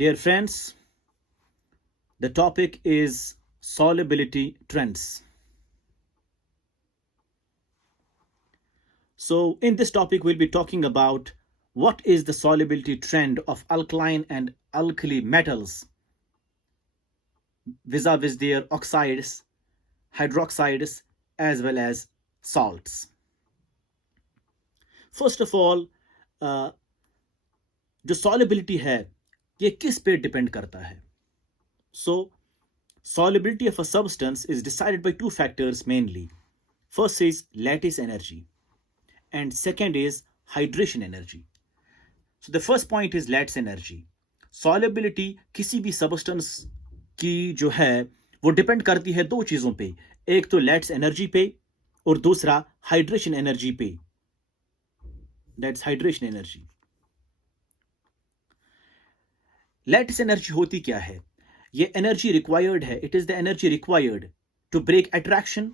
Dear friends, the topic is solubility trends. So, in this topic, we'll be talking about what is the solubility trend of alkaline and alkali metals vis-a-vis their oxides, hydroxides, as well as salts. First of all, जो solubility है ये किस पे depend करता है? So, solubility of a substance is decided by two factors mainly. First is lattice energy and second is hydration energy. So the first point is lattice energy. Solubility किसी भी substance की जो है वो डिपेंड करती है दो चीजों पे, एक तो lattice energy पे और दूसरा hydration energy पे. That's hydration energy. lattice energy होती क्या है? ये एनर्जी रिक्वायर्ड है. It is the energy required to break attraction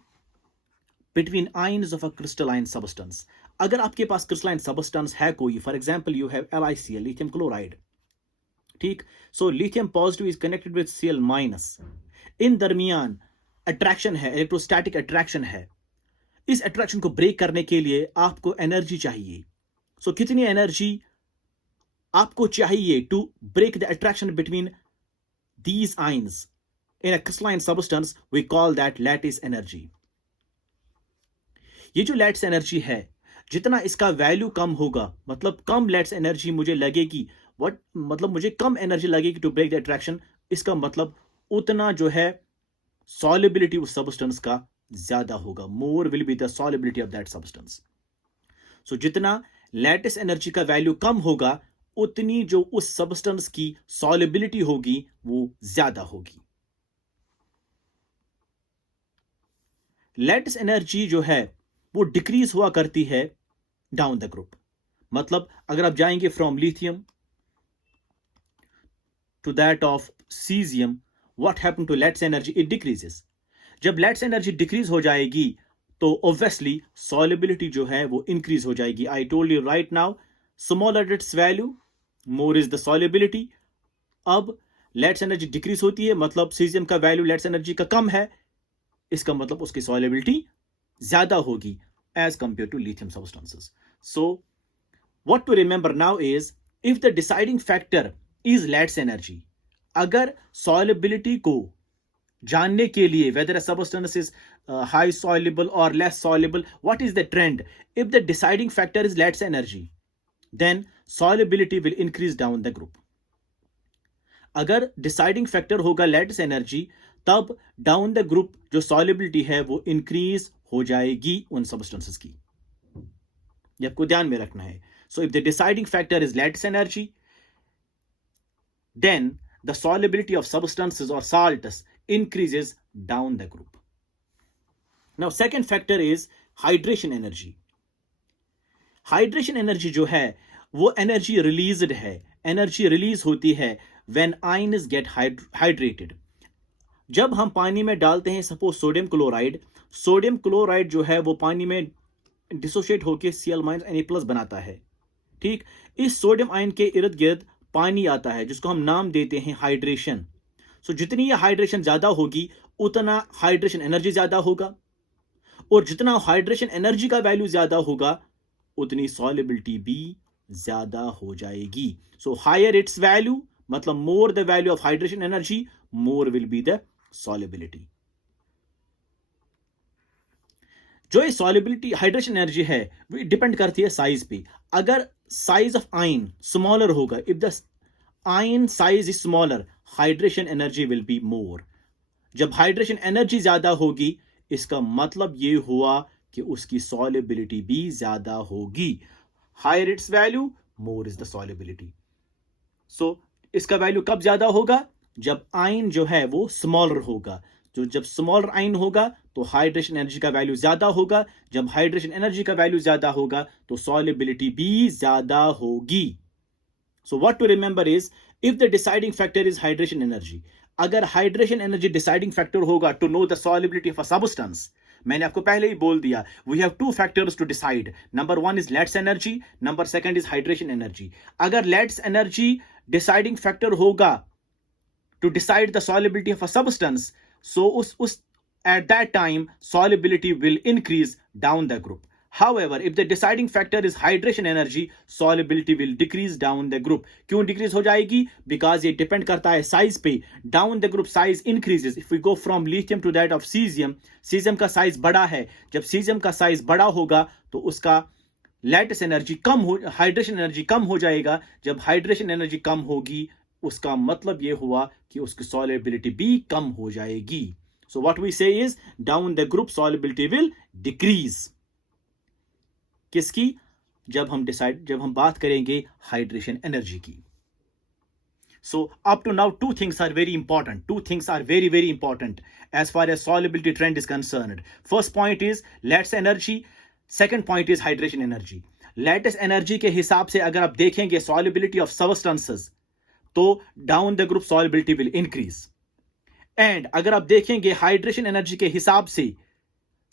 between ions of a crystalline substance. अगर आपके पास क्रिस्टलाइन सबस्टेंस है कोई, for example you have LiCl, lithium chloride, ठीक. So lithium positive is connected with Cl minus. इन दरमियान attraction है, electrostatic attraction है. इस अट्रैक्शन को ब्रेक करने के लिए आपको एनर्जी चाहिए. सो कितनी एनर्जी आपको चाहिए to break the attraction between these ions in a crystalline substance? We call that lattice energy. ये जो lattice energy है, जितना इसका वैल्यू कम होगा, मतलब कम lattice energy मुझे लगेगी, मतलब मुझे कम एनर्जी लगेगी टू ब्रेक द अट्रैक्शन, इसका मतलब उतना जो है solubility उस substance का ज्यादा होगा. More will be the solubility of that substance. So जितना lattice energy का वैल्यू कम होगा, उतनी जो उस सब्सटेंस की सॉलिबिलिटी होगी वो ज्यादा होगी. लैटिस एनर्जी जो है वो डिक्रीज हुआ करती है डाउन द ग्रुप. मतलब अगर आप जाएंगे from lithium to that of caesium, what happen to lattice energy? It decreases. जब लैटिस एनर्जी डिक्रीज हो जाएगी तो ऑब्वियसली सॉलिबिलिटी जो है वो इंक्रीज हो जाएगी. I told you right now, smaller it's value, more is the solubility. अब लैटिस एनर्जी डिक्रीज होती है, मतलब सीजियम का वैल्यू लैटिस एनर्जी का कम है, इसका मतलब उसकी सॉलिबिलिटी ज्यादा होगी as compare to lithium substances. So what to remember now is, if the deciding factor is lattice energy, अगर सॉलिबिलिटी को जानने के लिए whether a substance is high soluble और less soluble, what is the trend? If the deciding factor is lattice energy, then solubility will increase down the group. अगर deciding factor होगा lattice energy, तब down the group जो solubility है वो increase हो जाएगी उन सब्सटेंसेस की. ये आपको ध्यान में रखना है. सो if the deciding factor is lattice energy, then the solubility of substances or salts increases down the group. Now second factor is hydration energy. Hydration energy जो है वो एनर्जी रिलीज्ड है. एनर्जी रिलीज होती है व्हेन आयंस गेट हाइड्रेटेड. जब हम पानी में डालते हैं सपोज सोडियम क्लोराइड जो है वो पानी में डिसोशिएट होकर Cl- Na+ बनाता है, ठीक. इस सोडियम आयन के इर्द गिर्द पानी आता है जिसको हम नाम देते हैं हाइड्रेशन. सो जितनी ये हाइड्रेशन ज्यादा होगी उतना हाइड्रेशन एनर्जी ज्यादा होगा, और जितना हाइड्रेशन एनर्जी का वैल्यू ज्यादा होगा उतनी सॉलिबिलिटी भी ज्यादा हो जाएगी. सो हायर इट्स वैल्यू, मतलब more the value of hydration energy, more will be the solubility. जो ये सॉलिबिलिटी हाइड्रेशन एनर्जी है वो डिपेंड करती है साइज पे. अगर साइज ऑफ आयन स्मॉलर होगा, if the ion size is smaller, hydration energy will be मोर. जब हाइड्रेशन एनर्जी ज्यादा होगी, इसका मतलब ये हुआ कि उसकी सॉलिबिलिटी भी ज्यादा होगी. Higher its value, more is the solubility. So इसका वैल्यू कब ज्यादा होगा? जब आयन जो है वो स्मॉलर होगा. जब स्मॉलर आयन होगा तो हाइड्रेशन एनर्जी का वैल्यू ज्यादा होगा. जब हाइड्रेशन एनर्जी का वैल्यू ज्यादा होगा तो सॉलिबिलिटी भी ज्यादा होगी. So what to remember is, if the deciding factor is hydration energy, अगर हाइड्रेशन एनर्जी डिसाइडिंग फैक्टर होगा to know the solubility of a substance, मैंने आपको पहले ही बोल दिया, we have two factors to decide. Number one is lattice energy, number second is hydration energy. अगर lattice energy deciding factor होगा to decide the solubility of a substance, so at that time solubility will increase down the group. However, if the deciding factor is hydration energy, solubility will decrease down the group. क्यों decrease हो जाएगी? Because ये depend करता है size पे. Down the group size increases. If we go from lithium to that of cesium, cesium का size बड़ा है. जब cesium का size बड़ा होगा तो उसका लैटिस एनर्जी कम हो, हाइड्रेशन एनर्जी कम हो जाएगा. जब हाइड्रेशन एनर्जी कम होगी उसका मतलब यह हुआ कि उसकी सॉल्युबिलिटी भी कम हो जाएगी. सो व्हाट वी से is down the group solubility will decrease. किसकी? जब हम बात करेंगे हाइड्रेशन एनर्जी की. So up to now, two things are very important. Two things are very, very important as far as solubility trend is concerned. First point is lattice energy. Second point is hydration energy. Lattice energy के हिसाब से अगर आप देखेंगे solubility of substances, तो down the group solubility will increase. And अगर आप देखेंगे हाइड्रेशन एनर्जी के हिसाब से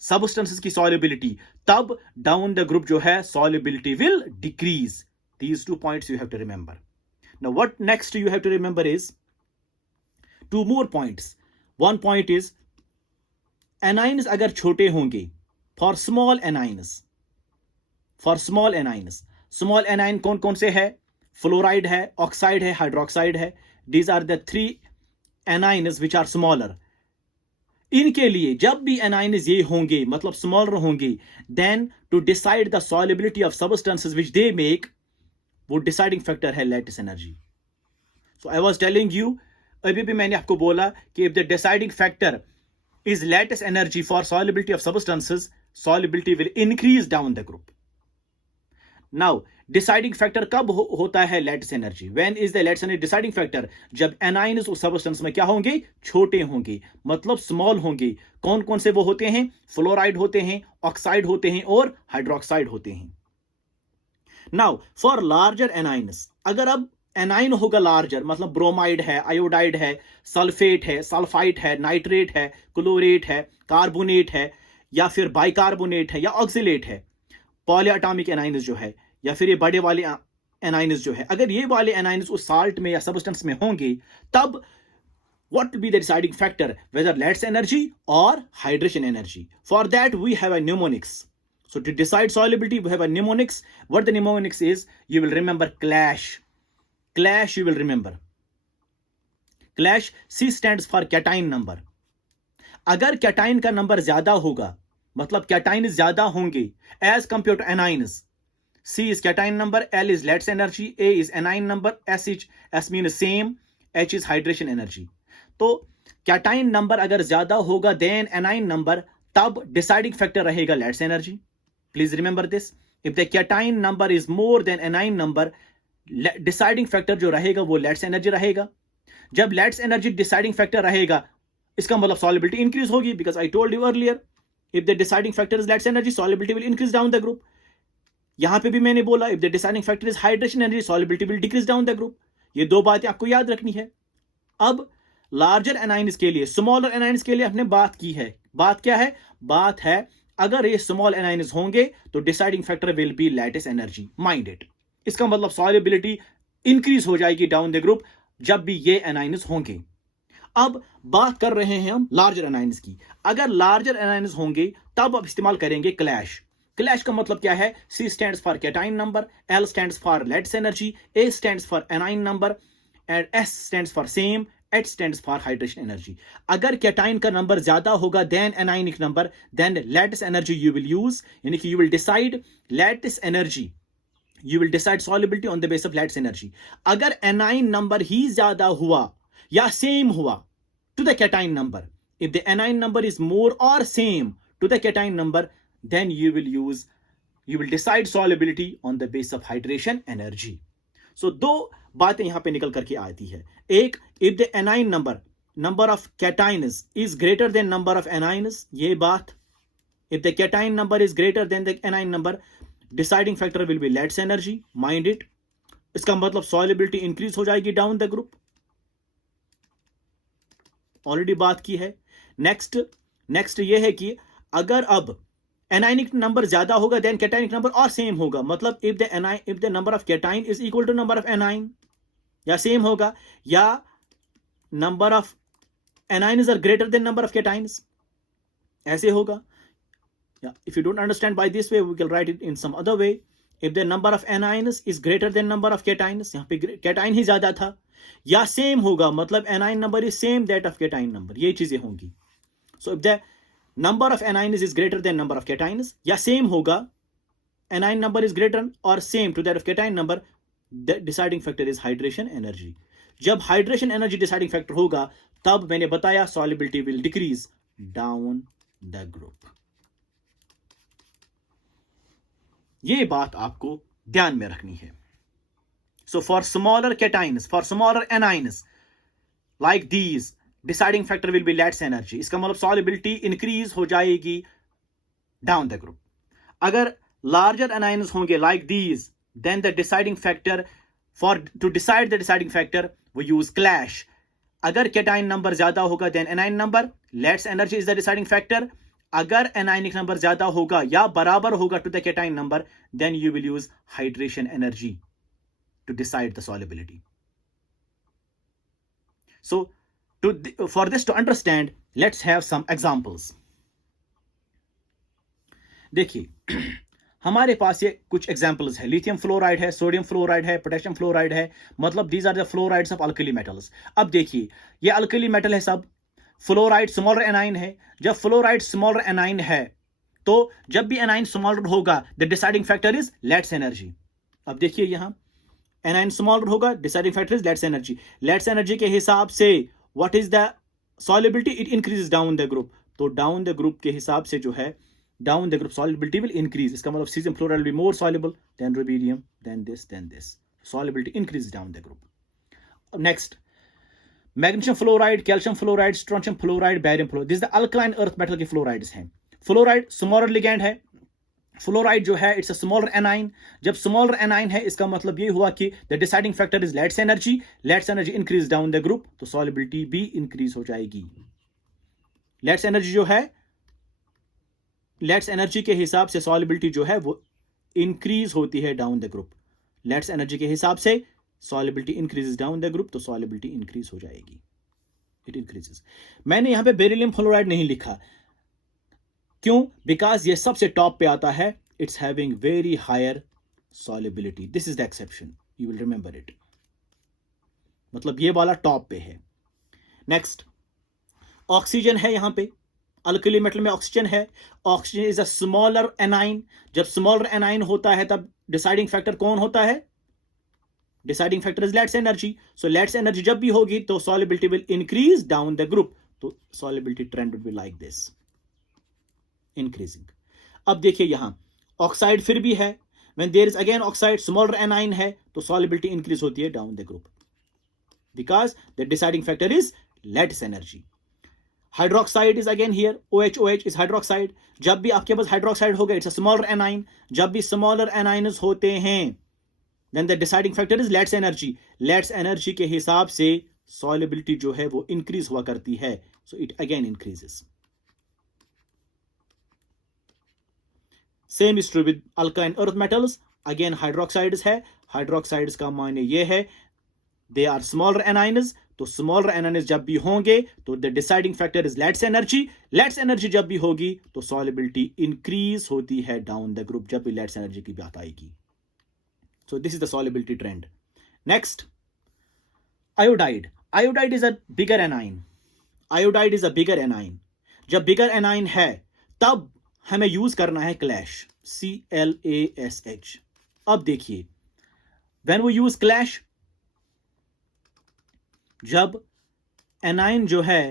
सबस्टेंसेस की सॉल्युबिलिटी, तब डाउन द ग्रुप जो है solubility will decrease. These two points you have to remember. Now what next you have to remember is two more points. One point is anions अगर छोटे होंगे, for small anions, small anion कौन कौन से है? Fluoride है, oxide है, hydroxide है. These are the three anions which are smaller. इनके लिए जब भी एनाइन्स ये होंगे, मतलब स्मॉलर होंगे, then to decide the solubility of substances which they make, वो डिसाइडिंग फैक्टर है lattice energy. So I was telling you, अभी भी मैंने आपको बोला कि if the deciding factor is lattice energy for solubility of substances, solubility will increase down the group. Now deciding factor कब होता है lattice energy? When is the lattice energy deciding factor? जब एनाइन्स उस सबस्टेंस में क्या होंगे? छोटे होंगे, मतलब स्मॉल होंगे. कौन कौन से वो होते हैं? फ्लोराइड होते हैं, ऑक्साइड होते हैं और हाइड्रोक्साइड होते हैं. नाउ फॉर लार्जर एनाइन्स, अगर अब एनाइन होगा लार्जर, मतलब ब्रोमाइड है, आयोडाइड है, सल्फेट है, सल्फाइट है, नाइट्रेट है, क्लोरेट है, कार्बोनेट है, या फिर बाइकार्बोनेट है, या ऑक्सिलेट है, पॉलीएटॉमिक एनाइन्स जो है, या फिर ये बड़े वाले एनाइन्स जो है, अगर ये वाले एनाइन्स उस साल्ट में या सबस्टेंस में होंगे, तब what will be the deciding factor, whether lattice energy or hydration energy? For that we have a mnemonics. So to decide solubility we have a mnemonics. What the mnemonics is, you will remember clash. Clash you will remember. Clash, C stands for cation number. अगर cation का number ज्यादा होगा, मतलब cations ज्यादा होंगे as compared to anions. C is cation number, L is lattice energy, A is anion number, S means same, H is hydration energy. तो cation number अगर ज्यादा होगा देन anion number, तब deciding factor रहेगा lattice energy. Please remember this. If the cation number is more than anion number, deciding factor जो रहेगा वो lattice energy रहेगा. जब lattice energy deciding factor रहेगा, इसका मतलब solubility increase होगी, because I told you earlier, if the deciding factor is lattice energy, solubility will increase down the group. यहां पे भी मैंने बोला if the deciding factor is hydration energy, solubility will decrease down the group. ये दो बातें आपको याद रखनी है. अब लार्जर एनाइन्स के लिए, स्मॉलर एनाइन्स के लिए हमने बात की है. बात क्या है? बात है अगर ये स्मॉल एनाइन्स होंगे तो deciding factor will B lattice energy. Mind it. इसका मतलब सॉल्युबिलिटी इंक्रीज हो जाएगी डाउन द ग्रुप जब भी ये एनाइन्स होंगे. अब बात कर रहे हैं हम लार्जर एनाइन्स की. अगर लार्जर एनाइन्स होंगे तब अब इस्तेमाल करेंगे क्लैश. क्लैश का मतलब क्या है? C stands for cation number, L stands for lattice energy, A stands for anion number, and S stands for same, H stands for hydration energy. अगर cation का नंबर ज्यादा होगा than anionic number, then lattice energy you will use, यानी कि you will decide lattice energy, you will decide solubility on the basis of lattice energy. अगर anion number ही ज्यादा हुआ या same हुआ to the cation number, if the anion number is more or same to the cation number, then you will decide solubility on the basis of hydration energy. So दो बातें यहां पे निकल करके आती है. एक, if the anion number of cations is greater than number of anions, ये बात, if the cation number is greater than the anion number, deciding factor will be lattice energy. Mind it. इसका मतलब solubility increase हो जाएगी down the group. Already बात की है. Next ये है कि अगर अब एनाइनिक नंबर ज्यादा होगा देन कैटाइनिक नंबर और सेम होगा, मतलब if the number of cation is equal to number of anion, या सेम होगा, या number of anions are greater than number of cations, ऐसे होगा. If you don't understand by this way, we can write it in some other way. If the number of anions is greater than number of cations, यहाँ पे cation ही ज्यादा था, या same होगा, मतलब anion number is same that of cation number, ये चीजें होंगी. So if the number of anions is greater than number of cations, या सेम होगा, एनाइन नंबर इज ग्रेटर और same to that of cation number, the deciding factor is hydration energy. जब hydration energy deciding factor होगा, तब मैंने बताया solubility will decrease down the group. ये बात आपको ध्यान में रखनी है. So for smaller cations, for smaller anions like these, deciding factor will be lattice energy. इसका मतलब सॉल्युबिलिटी इंक्रीज हो जाएगी डाउन द ग्रुप. अगर लार्जर एनाइन्स होंगे like these, then the deciding factor, for to decide the deciding factor वो use clash. अगर cation number ज्यादा होगा then anion number, lattice energy is the deciding factor. अगर anionic number ज्यादा होगा या बराबर होगा to the cation number, then you will use hydration energy to decide the solubility. So for this to understand, let's have some examples. देखिए हमारे पास ये कुछ एग्जांपल्स है. लिथियम फ्लोराइड है, सोडियम फ्लोराइड है, पोटेशियम फ्लोराइड है, मतलब these are the fluorides of alkali metals. अब देखिए ये अल्कली मेटल है सब. फ्लोराइड स्मॉलर एनाइन है. जब फ्लोराइड स्मॉलर एनाइन है, तो जब भी एनाइन स्मॉलर होगा, the deciding factor is lattice energy. अब देखिए यहां एनाइन स्मॉलर होगा, deciding factor is lattice energy. Lattice energy के हिसाब से what is the solubility, it increases down the group. तो डाउन द ग्रुप के हिसाब से जो है, down the group solubility will increase. इसका मतलब caesium fluoride will be more soluble than rubidium, than this. Solubility increase down the group. Next, magnesium fluoride, calcium fluoride, strontium fluoride, barium fluoride, this the alkaline earth metal के fluorides हैं. Fluoride smaller ligand है. Fluoride जो है it's a smaller anion. जब smaller anion है, इसका मतलब ये हुआ कि the deciding factor is lattice energy. Lattice energy increase down the group, तो सॉल्युबिलिटी भी इंक्रीज हो जाएगी. लेट्स एनर्जी जो है, लेट्स एनर्जी के हिसाब से सॉल्युबिलिटी जो है वो इंक्रीज होती है down the group. Let's energy के हिसाब से solubility increases down the group, तो सॉल्युबिलिटी इंक्रीज हो जाएगी, इट इंक्रीजेस. मैंने यहां पे बेरिलियम फ्लोराइड नहीं लिखा, क्यों? बिकॉज ये सबसे टॉप पे आता है. It's having very higher solubility. This is the exception, you will remember it. मतलब ये वाला टॉप पे है. नेक्स्ट, ऑक्सीजन है. यहां पे अल्कली मेटल में ऑक्सीजन है. Oxygen is a smaller anion. जब स्मॉलर एनाइन होता है, तब डिसाइडिंग फैक्टर कौन होता है? Deciding factor is lattice energy. So lattice energy जब भी होगी, तो solubility will increase down the group. तो solubility trend will be like this, increasing. अब देखिए यहां ऑक्साइड फिर भी है. When there is again oxide, smaller anion है, तो सॉल्युबिलिटी इंक्रीज होती है down the group, because the deciding factor is lattice energy. Hydroxide is again here, OH is hydroxide. जब भी आपके पास हाइड्रोक्साइड होगा, इट्स अ स्मॉलर एनाइन. जब भी स्मॉलर एनाइन्स होते हैं, then the deciding factor is lattice energy. Lattice energy के हिसाब से सॉल्युबिलिटी जो है वो इंक्रीज हुआ करती है, so it again increases. Same is true with alkyne earth metals. Again hydroxides है. हाइड्रोक्साइड्स का मायने ये है दे आर स्मॉलर एनाइन्स. तो स्मॉलर एनाइन्स जब भी होंगे, तो the deciding factor is lattice energy. Lattice energy जब भी होगी, तो सॉल्युबिलिटी इंक्रीज होती है डाउन द ग्रुप, जब भी लेट्स एनर्जी की बात आएगी. So this is the solubility trend. Next, iodide. Iodide is a bigger anion. Iodide is a bigger anion. जब bigger anion है, तब हमें यूज करना है clash, CLASH. अब देखिए, when we use clash, जब anion जो है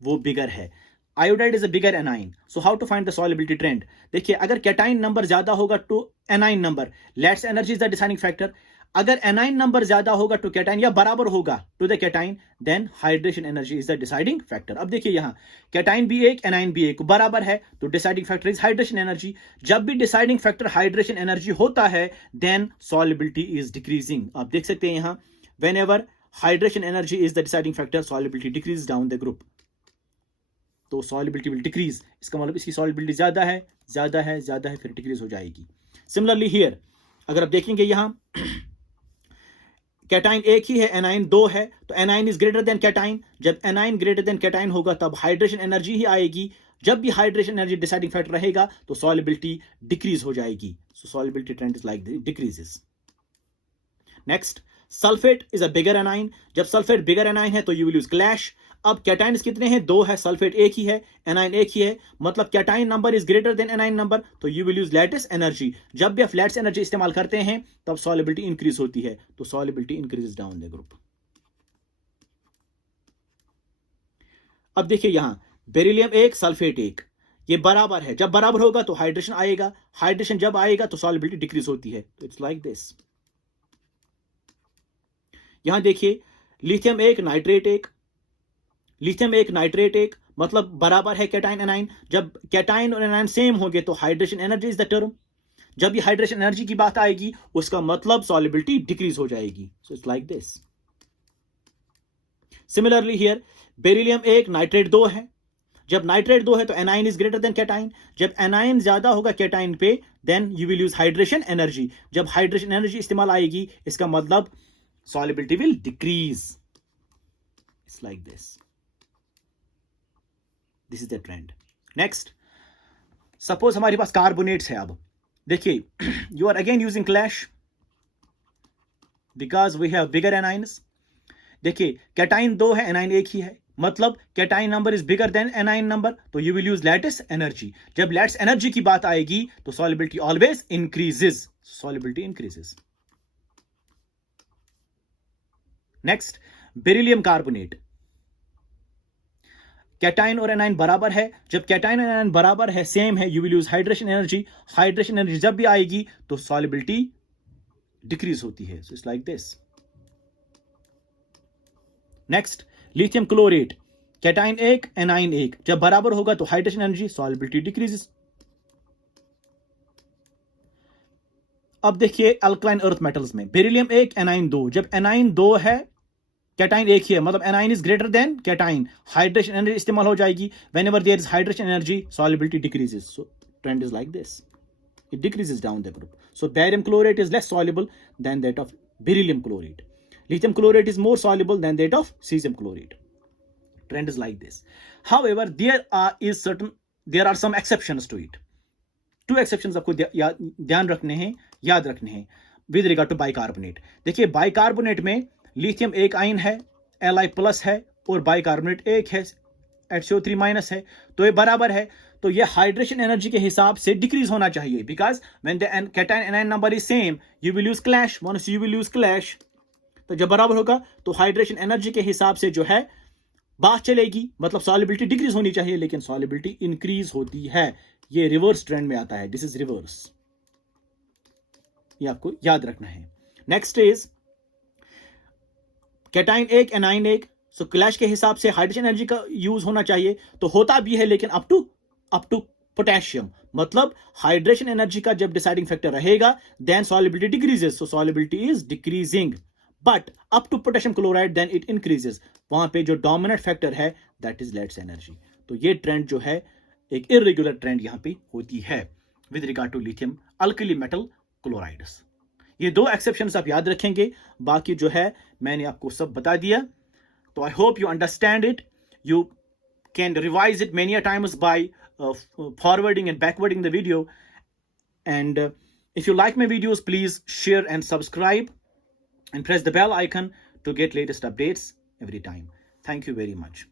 वो bigger है. Iodide is a bigger anion. So how to find the solubility trend? देखिए, अगर कैटाइन नंबर ज्यादा होगा to anion number, lattice energy is the deciding factor. अगर एनाइन नंबर ज्यादा होगा टू कैटाइन या बराबर होगा to the cation, then hydration energy is the deciding factor. अब देखिए यहां कैटाइन भी एक, एनाइन भी एक, बराबर है, तो deciding factor is hydration energy. जब भी डिसाइडिंग फैक्टर हाइड्रेशन एनर्जी होता है, देन सॉल्युबिलिटी इज डिक्रीजिंग. आप देख सकते हैं यहां, when ever hydration energy is the deciding factor, solubility decrease down the group, तो सॉल्युबिलिटी विल डिक्रीज. इसका मतलब इसकी सॉल्युबिलिटी ज्यादा है, ज्यादा है, ज्यादा है, फिर डिक्रीज हो जाएगी. सिमिलरली हियर, अगर आप देखेंगे यहां कैटाइन एक ही है, एनाइन दो है, तो anion is greater than cation. जब एनाइन ग्रेटर देन कैटाइन होगा तब हाइड्रेशन एनर्जी ही आएगी। जब भी हाइड्रेशन एनर्जी डिसाइडिंग फैक्टर रहेगा तो सॉल्युबिलिटी डिक्रीज हो जाएगी। So solubility trend is like decreases. Next, sulphate is a bigger anion. जब सल्फेट बिगर एनाइन है तो यू विल यूज क्लैश। अब कैटाइन्स कितने हैं? दो है, सल्फेट एक ही है, एनाइन एक ही है, मतलब cation number is greater than anion number, तो you will use lattice energy. जब भी आप लैटिस एनर्जी इस्तेमाल करते हैं तब सॉल्युबिलिटी इंक्रीज होती है, तो solubility increase down the group. अब देखिए यहां बेरिलियम एक, सल्फेट एक, ये बराबर है। जब बराबर होगा तो हाइड्रेशन आएगा, हाइड्रेशन जब आएगा तो सॉल्युबिलिटी डिक्रीज होती है। तो इट्स लाइक दिस। यहां देखिए लिथियम एक, नाइट्रेट एक, लिथियम एक, नाइट्रेट एक, मतलब बराबर है कैटाइन एनाइन। जब कैटाइन और एनाइन सेम होंगे तो hydration energy is the term. जब ये हाइड्रेशन एनर्जी की बात आएगी उसका मतलब सॉल्युबिलिटी डिक्रीज हो जाएगी। So it's like this. Similarly here beryllium एक, नाइट्रेट दो है। जब नाइट्रेट दो है तो anion is greater than cation. जब एनाइन ज्यादा होगा कैटाइन पे then you will use hydration energy. जब हाइड्रेशन एनर्जी इस्तेमाल आएगी इसका मतलब solubility will decrease. It's like this. This is the trend. Next, suppose हमारे पास कार्बोनेट्स है। अब देखिए you are again using clash because we have bigger anions. देखिए कैटाइन दो है, एनाइन एक ही है, मतलब cation number is bigger than anion number, तो you will use lattice energy. जब लैटिस एनर्जी की बात आएगी तो solubility always increases, solubility increases. Next, beryllium carbonate. Cation और एनाइन बराबर है। जब कैटाइन और एनाइन बराबर है, सेम है, you will use hydration energy. Hydration energy जब भी आएगी तो सॉल्युबिलिटी डिक्रीज होती है। सो it's like this. Next, lithium chlorate. Cation एक, एनाइन एक, जब बराबर होगा तो हाइड्रेशन एनर्जी, सॉल्युबिलिटी डिक्रीजेस। अब देखिए अल्कलाइन अर्थ मेटल्स में बेरिलियम एक, एनाइन दो। जब एनाइन दो है, कैटाइन एक ही है, मतलब anion is greater than cation, hydration energy इस्तेमाल हो जाएगी। Whenever there is hydration energy solubility decreases. So trend is like this, it decreases down the group. So barium chlorate is less soluble than that of beryllium chlorate. Lithium chlorate is more soluble than that of cesium chlorate. Trend is like this. However, there are some exceptions to it. Two exceptions आपको ध्यान रखने हैं, याद रखने हैं with regard to bicarbonate. देखिए bicarbonate में lithium एक आयन है, Li प्लस है, और बाइकार्बोनेट एक है, HCO3 माइनस है, तो ये बराबर है। तो ये हाइड्रेशन एनर्जी के हिसाब से डिक्रीज होना चाहिए, because when the cation anion number is same you will use clash. Once you will use clash तो जब बराबर होगा तो हाइड्रेशन एनर्जी के हिसाब से जो है बात चलेगी, मतलब सॉल्युबिलिटी डिक्रीज होनी चाहिए, लेकिन सॉल्युबिलिटी इंक्रीज होती है। ये रिवर्स ट्रेंड में आता है, दिस इज रिवर्स, ये आपको याद रखना है। नेक्स्ट इज कैटाइन एक, एनाइन एक, सो क्लैश के हिसाब से हाइड्रोजन एनर्जी का यूज होना चाहिए, तो होता भी है, लेकिन अप टू पोटेशियम, मतलब हाइड्रेशन एनर्जी का जब डिसाइडिंग फैक्टर रहेगा then solubility decreases, so solubility is decreasing, but up to potassium chloride then it increases. वहां पे जो डोमिनेंट फैक्टर है दैट इज लैटिस एनर्जी। तो ये ट्रेंड जो है एक इरेगुलर ट्रेंड यहां पे होती है with regard to lithium alkali metal chlorides. ये दो एक्सेप्शंस आप याद रखेंगे, बाकी जो है मैंने आपको सब बता दिया। तो I hope you understand it, you can revise it many times bye forwarding and backwarding the video, and if you like my videos, please share and subscribe and press the bell icon to get latest updates every time. Thank you very much.